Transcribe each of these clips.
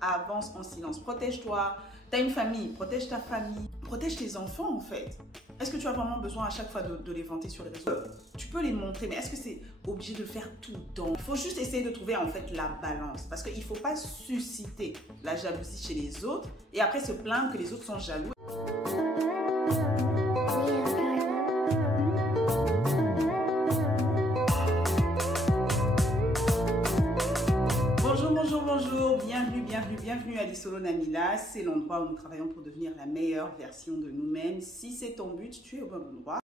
avance en silence. Protège-toi. Tu as une famille, protège ta famille. Protège tes enfants en fait. Est-ce que tu as vraiment besoin à chaque fois de les vanter sur les réseaux? Tu peux les montrer, mais est-ce que c'est obligé de le faire tout le temps? Il faut juste essayer de trouver en fait la balance. Parce qu'il ne faut pas susciter la jalousie chez les autres et après se plaindre que les autres sont jaloux. Bonjour, bienvenue à l'Isolo Namila. C'est l'endroit où nous travaillons pour devenir la meilleure version de nous-mêmes. Si c'est ton but, tu es au bon endroit.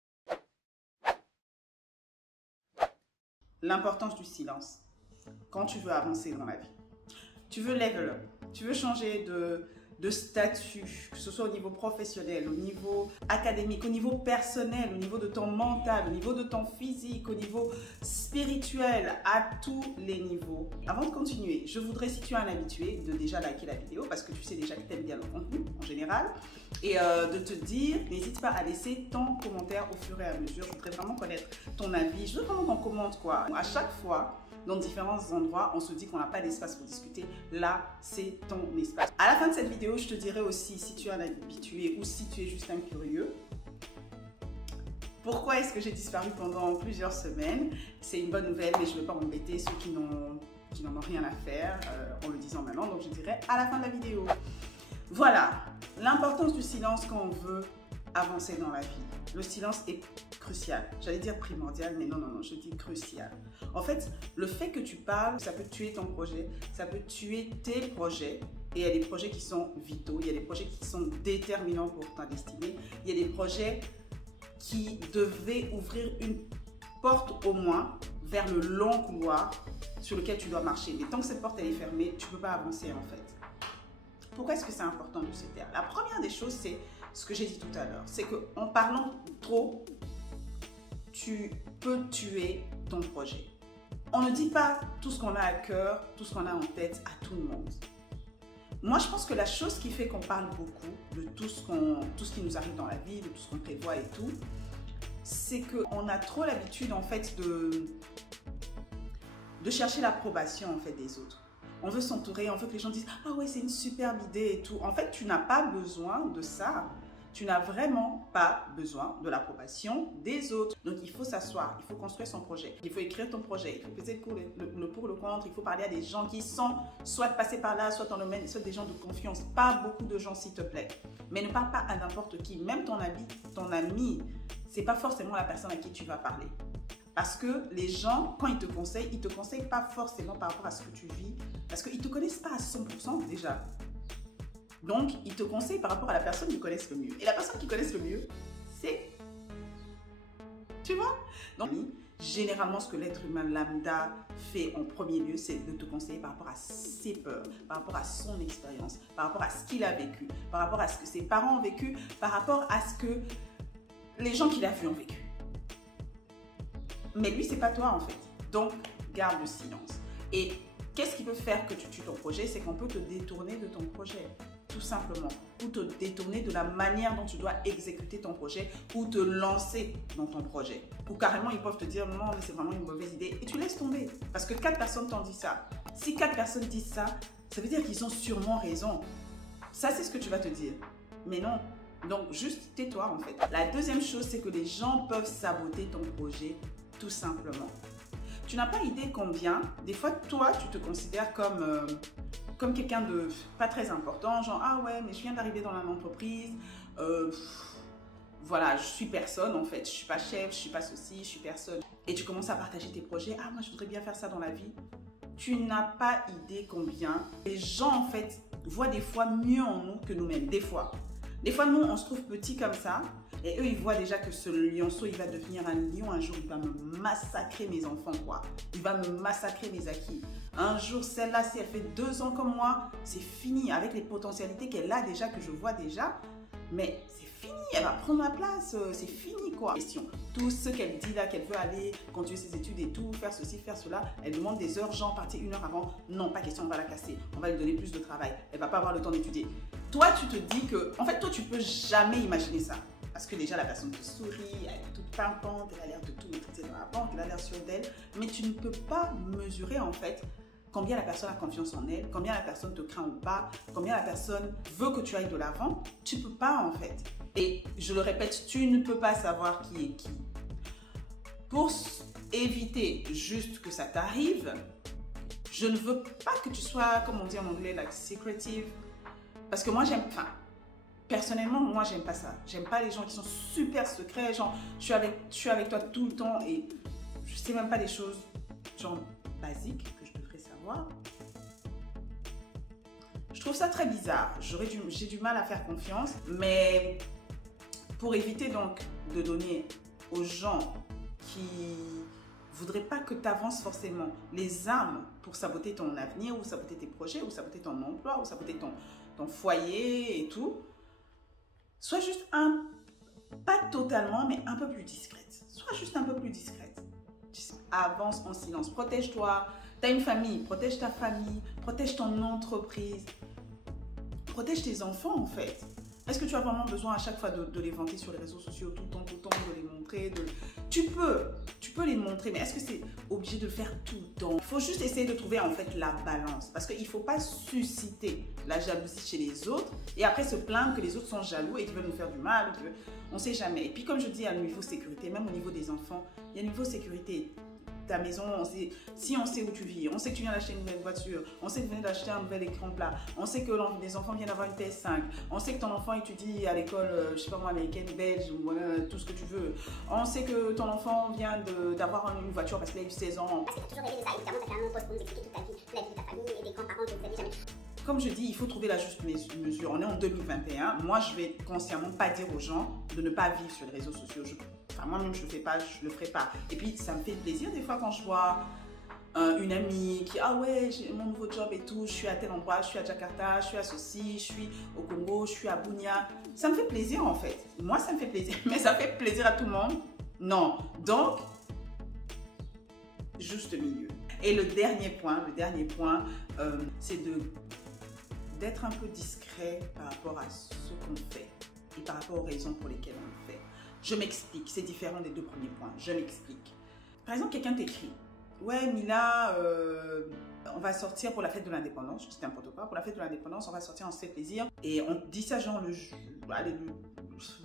L'importance du silence quand tu veux avancer dans la vie. Tu veux level up, tu veux changer de statut, que ce soit au niveau professionnel, au niveau académique, au niveau personnel, au niveau de ton mental, au niveau de ton physique, au niveau spirituel, à tous les niveaux. Avant de continuer, je voudrais, si tu es un habitué, de déjà liker la vidéo parce que tu sais déjà que tu aimes bien le contenu en général et de te dire, n'hésite pas à laisser ton commentaire au fur et à mesure. Je voudrais vraiment connaître ton avis. Je veux vraiment qu'on commente quoi. À chaque fois, dans différents endroits, on se dit qu'on n'a pas d'espace pour discuter. Là, c'est ton espace. À la fin de cette vidéo, je te dirai aussi, si tu es un habitué ou si tu es juste un curieux, pourquoi est-ce que j'ai disparu pendant plusieurs semaines? C'est une bonne nouvelle, mais je ne veux pas embêter ceux qui n'en ont rien à faire en le disant maintenant. Donc, je dirai à la fin de la vidéo. Voilà, l'importance du silence quand on veut avancer dans la vie. Le silence est crucial. J'allais dire primordial, mais non, je dis crucial. En fait, le fait que tu parles, ça peut tuer ton projet, ça peut tuer tes projets. Et il y a des projets qui sont vitaux, il y a des projets qui sont déterminants pour ta destinée. Il y a des projets qui devaient ouvrir une porte au moins vers le long couloir sur lequel tu dois marcher. Mais tant que cette porte elle est fermée, tu ne peux pas avancer en fait. Pourquoi est-ce que c'est important de se taire? La première des choses, c'est ce que j'ai dit tout à l'heure. C'est qu'en parlant trop, tu peux tuer ton projet. On ne dit pas tout ce qu'on a à cœur, tout ce qu'on a en tête à tout le monde. Moi, je pense que la chose qui fait qu'on parle beaucoup de tout ce qui nous arrive dans la vie, de tout ce qu'on prévoit et tout, c'est qu'on a trop l'habitude en fait de chercher l'approbation en fait des autres. On veut s'entourer, on veut que les gens disent « Ah ouais, c'est une superbe idée et tout ». En fait, tu n'as pas besoin de ça. Tu n'as vraiment pas besoin de l'approbation des autres. Donc, il faut s'asseoir, il faut construire son projet, il faut écrire ton projet, il faut peser le pour, le contre, il faut parler à des gens qui sont soit passés par là, soit dans le domaine, soit des gens de confiance. Pas beaucoup de gens, s'il te plaît. Mais ne parle pas à n'importe qui. Même ton ami, c'est pas forcément la personne à qui tu vas parler. Parce que les gens, quand ils te conseillent pas forcément par rapport à ce que tu vis, parce qu'ils ne te connaissent pas à 100% déjà. Donc, ils te conseillent par rapport à la personne qu'ils connaissent le mieux. Et la personne qu'ils connaissent le mieux, c'est... Tu vois? Donc, généralement, ce que l'être humain lambda fait en premier lieu, c'est de te conseiller par rapport à ses peurs, par rapport à son expérience, par rapport à ce qu'il a vécu, par rapport à ce que ses parents ont vécu, par rapport à ce que les gens qu'il a vus ont vécu. Mais lui, c'est pas toi en fait. Donc, garde le silence. Et qu'est-ce qui peut faire que tu tues ton projet? C'est qu'on peut te détourner de ton projet, tout simplement. Ou te détourner de la manière dont tu dois exécuter ton projet ou te lancer dans ton projet. Ou carrément, ils peuvent te dire non, mais c'est vraiment une mauvaise idée. Et tu laisses tomber. Parce que 4 personnes t'ont dit ça. Si 4 personnes disent ça, ça veut dire qu'ils ont sûrement raison. Ça, c'est ce que tu vas te dire. Mais non. Donc, juste tais-toi en fait. La deuxième chose, c'est que les gens peuvent saboter ton projet tout simplement. Tu n'as pas idée combien, des fois, toi, tu te considères comme quelqu'un de pas très important, genre, ah ouais, mais je viens d'arriver dans l'entreprise, voilà, je suis personne en fait, je suis pas chef, je suis pas ceci, je suis personne. Et tu commences à partager tes projets, ah moi je voudrais bien faire ça dans la vie. Tu n'as pas idée combien les gens en fait voient des fois mieux en nous que nous-mêmes, des fois. Des fois, nous, on se trouve petits comme ça. Et eux, ils voient déjà que ce lionceau, il va devenir un lion. Un jour, il va me massacrer mes enfants, quoi. Il va me massacrer mes acquis. Un jour, celle-là, si elle fait 2 ans comme moi, c'est fini. Avec les potentialités qu'elle a déjà, que je vois déjà. Mais c'est fini. Elle va prendre ma place. C'est fini, quoi. Question. Tout ce qu'elle dit là, qu'elle veut aller continuer ses études et tout, faire ceci, faire cela. Elle demande des heures, genre partir 1 heure avant. Non, pas question, on va la casser. On va lui donner plus de travail. Elle va pas avoir le temps d'étudier. Toi, tu te dis que, en fait, toi, tu peux jamais imaginer ça. Parce que déjà, la personne te sourit, elle est toute pimpante, elle a l'air de tout maîtriser dans la banque, elle a l'air sûre d'elle. Mais tu ne peux pas mesurer, en fait, combien la personne a confiance en elle, combien la personne te craint ou pas, combien la personne veut que tu ailles de l'avant. Tu peux pas en fait. Et je le répète, tu ne peux pas savoir qui est qui. Pour éviter juste que ça t'arrive, je ne veux pas que tu sois, comme on dit en anglais, like secretive. Parce que moi, personnellement, moi, j'aime pas ça. J'aime pas les gens qui sont super secrets. Genre, je suis avec toi tout le temps et je sais même pas des choses, genre, basiques que je devrais savoir. Je trouve ça très bizarre. J'ai du mal à faire confiance. Mais pour éviter donc de donner aux gens qui voudraient pas que tu avances forcément les armes pour saboter ton avenir ou saboter tes projets ou saboter ton emploi ou saboter ton foyer et tout, sois juste pas totalement, mais un peu plus discrète. Sois juste un peu plus discrète. Avance en silence. Protège-toi. Tu as une famille. Protège ta famille. Protège ton entreprise. Protège tes enfants, en fait. Est-ce que tu as vraiment besoin à chaque fois de les vanter sur les réseaux sociaux tout le temps, de les montrer Tu peux les montrer, mais est-ce que c'est obligé de le faire tout le temps? Il faut juste essayer de trouver en fait la balance. Parce qu'il ne faut pas susciter la jalousie chez les autres et après se plaindre que les autres sont jaloux et qu'ils veulent nous faire du mal. On ne sait jamais. Et puis comme je dis, à niveau sécurité, même au niveau des enfants, il y a un niveau sécurité. Ta maison, si on sait où tu vis, on sait que tu viens d'acheter une nouvelle voiture, on sait que tu viens d'acheter un nouvel écran plat, on sait que les enfants viennent d'avoir une PS5, on sait que ton enfant étudie à l'école, je sais pas moi, américaine, belge, ou tout ce que tu veux, on sait que ton enfant vient d'avoir une voiture parce qu'il a eu 16 ans. Parce que tu as toujours rêvé de ça, évidemment, tu as fait un post pour nous expliquer toute ta vie de ta famille et des grands-parents que vous avez jamais. Comme je dis, il faut trouver la juste mesure. On est en 2021. Moi, je vais consciemment pas dire aux gens de ne pas vivre sur les réseaux sociaux. Moi-même, je le fais pas, je le ferai pas. Et puis, ça me fait plaisir des fois quand je vois une amie qui, ah ouais, j'ai mon nouveau job et tout, je suis à tel endroit, je suis à Jakarta, je suis à ceci, je suis au Congo, je suis à Bunia. Ça me fait plaisir en fait. Moi, ça me fait plaisir. Mais ça fait plaisir à tout le monde? Non. Donc, juste milieu. Et le dernier point, c'est d'être un peu discret par rapport à ce qu'on fait et par rapport aux raisons pour lesquelles on le fait. Je m'explique, c'est différent des deux premiers points. Je m'explique. Par exemple, quelqu'un t'écrit. Ouais, Mila, on va sortir pour la fête de l'indépendance. Je dis n'importe quoi. Pour la fête de l'indépendance, on va sortir, on se fait plaisir. Et on dit ça genre le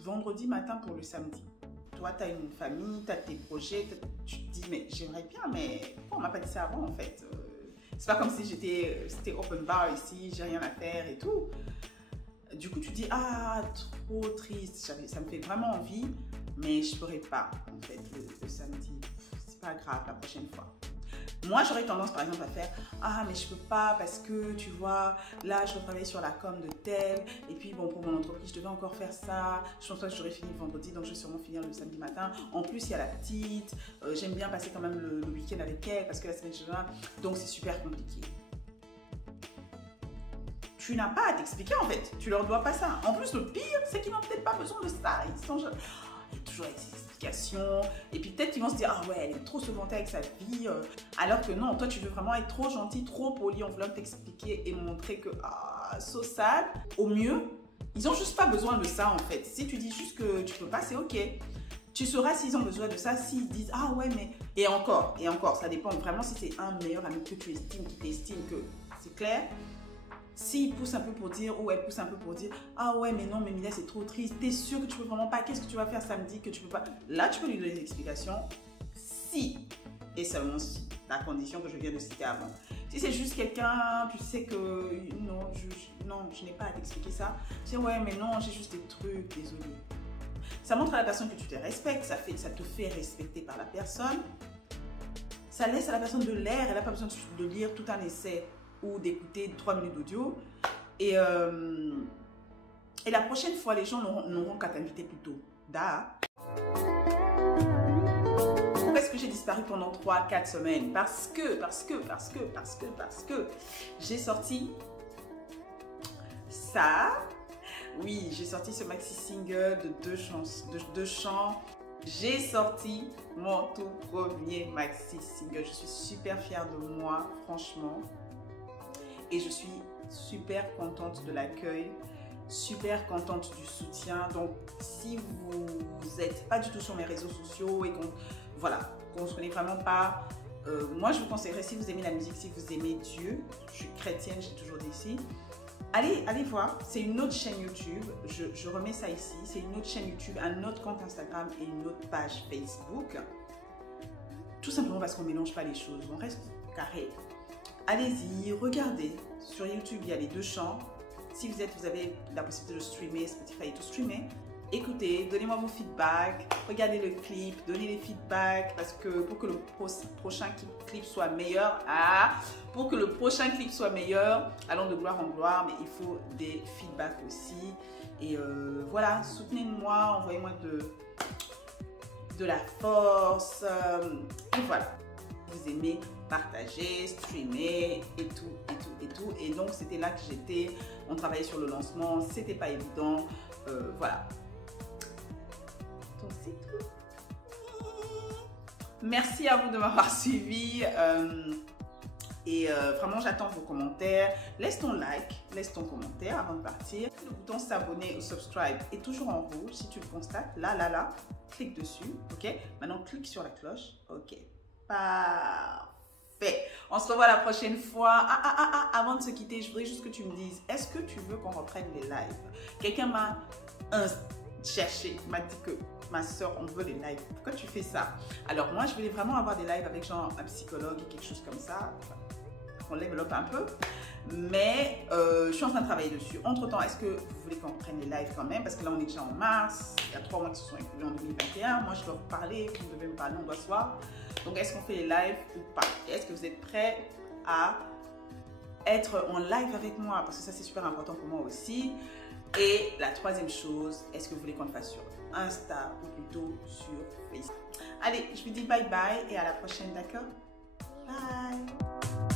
vendredi matin pour le samedi. Toi, tu as une famille, tu as tes projets. Tu te dis, mais j'aimerais bien, mais pourquoi on m'a pas dit ça avant en fait? C'est pas comme si c'était open bar ici, j'ai rien à faire et tout. Du coup, tu dis, ah, trop triste, ça me fait vraiment envie, mais je pourrais pas, en fait, le samedi. C'est pas grave, la prochaine fois. Moi, j'aurais tendance, par exemple, à faire, ah, mais je peux pas parce que, tu vois, là, je dois travailler sur la com de tel, et puis, bon, pour mon entreprise, je devais encore faire ça. Je pense pas que j'aurais fini le vendredi, donc je vais sûrement finir le samedi matin. En plus, il y a la petite, j'aime bien passer quand même le week-end avec elle, parce que la semaine, je viens, donc c'est super compliqué. Tu n'as pas à t'expliquer en fait, tu leur dois pas ça. En plus, le pire, c'est qu'ils n'ont peut-être pas besoin de ça. Il y a toujours des explications. Et puis peut-être qu'ils vont se dire, ah ouais, elle est trop se vanter avec sa vie. Alors que non, toi, tu veux vraiment être trop gentil, trop poli en voulant t'expliquer et montrer que, ah, so sad. Au mieux, ils n'ont juste pas besoin de ça en fait. Si tu dis juste que tu peux pas, c'est ok. Tu sauras s'ils ont besoin de ça, s'ils disent, ah ouais, mais... Et encore, ça dépend vraiment si c'est un meilleur ami que tu estimes, qui t'estime que c'est clair. S'il pousse un peu pour dire, ou elle pousse un peu pour dire, ah ouais, mais non, mais Mila, c'est trop triste, t'es sûr que tu peux vraiment pas, qu'est-ce que tu vas faire samedi que tu peux pas? Là, tu peux lui donner des explications, si, et seulement si, la condition que je viens de citer avant. Si c'est juste quelqu'un, tu sais que, non, je n'ai pas à t'expliquer ça, tu dis, ouais, mais non, j'ai juste des trucs, désolé. Ça montre à la personne que tu te respectes, ça te fait respecter par la personne, ça laisse à la personne de l'air, elle n'a pas besoin de lire tout un essai ou d'écouter 3 minutes d'audio. Et la prochaine fois, les gens n'auront qu'à t'inviter plus tôt. Pourquoi est-ce que j'ai disparu pendant 3-4 semaines? Parce que j'ai sorti ça. Oui, j'ai sorti ce maxi single de deux chants. J'ai sorti mon tout premier maxi single. Je suis super fière de moi, franchement. Et je suis super contente de l'accueil, super contente du soutien. Donc, si vous n'êtes pas du tout sur mes réseaux sociaux et qu'on ne se connaît vraiment pas, moi, je vous conseillerais, si vous aimez la musique, si vous aimez Dieu, je suis chrétienne, j'ai toujours dit ici, allez voir, c'est une autre chaîne YouTube, je remets ça ici, c'est une autre chaîne YouTube, un autre compte Instagram et une autre page Facebook. Tout simplement parce qu'on ne mélange pas les choses, on reste carré. Allez-y, regardez, sur YouTube, il y a les deux chants. Si vous avez la possibilité de streamer, Spotify et tout streamer, écoutez, donnez-moi vos feedbacks, regardez le clip, donnez les feedbacks parce que pour que le prochain clip soit meilleur, allons de gloire en gloire, mais il faut des feedbacks aussi. Et voilà, soutenez-moi, envoyez-moi de la force. Et voilà, vous aimez partager, streamer et tout. Et donc, c'était là que j'étais. On travaillait sur le lancement, c'était pas évident. Voilà. Donc, c'est tout. Merci à vous de m'avoir suivi. Vraiment, j'attends vos commentaires. Laisse ton like, laisse ton commentaire avant de partir. Le bouton s'abonner ou subscribe est toujours en rouge. Si tu le constates, là, clique dessus. Ok. Maintenant, clique sur la cloche. Ok. Parfait. On se revoit la prochaine fois. Avant de se quitter, je voudrais juste que tu me dises, est-ce que tu veux qu'on reprenne les lives? Quelqu'un m'a cherché, m'a dit que ma soeur, on veut les lives. Pourquoi tu fais ça? Alors moi, je voulais vraiment avoir des lives avec genre un psychologue et quelque chose comme ça. On développe un peu. Mais je suis en train de travailler dessus. Entre-temps, est-ce que vous voulez qu'on reprenne les lives quand même? Parce que là, on est déjà en mars. Il y a 3 mois qui se sont écoulés en 2021. Moi, je dois vous parler. Vous devez me parler, on doit se voir. Donc, est-ce qu'on fait les lives ou pas? Et est-ce que vous êtes prêts à être en live avec moi? Parce que ça, c'est super important pour moi aussi. Et la troisième chose, est-ce que vous voulez qu'on le fasse sur Insta ou plutôt sur Facebook? Allez, je vous dis bye bye et à la prochaine, d'accord? Bye!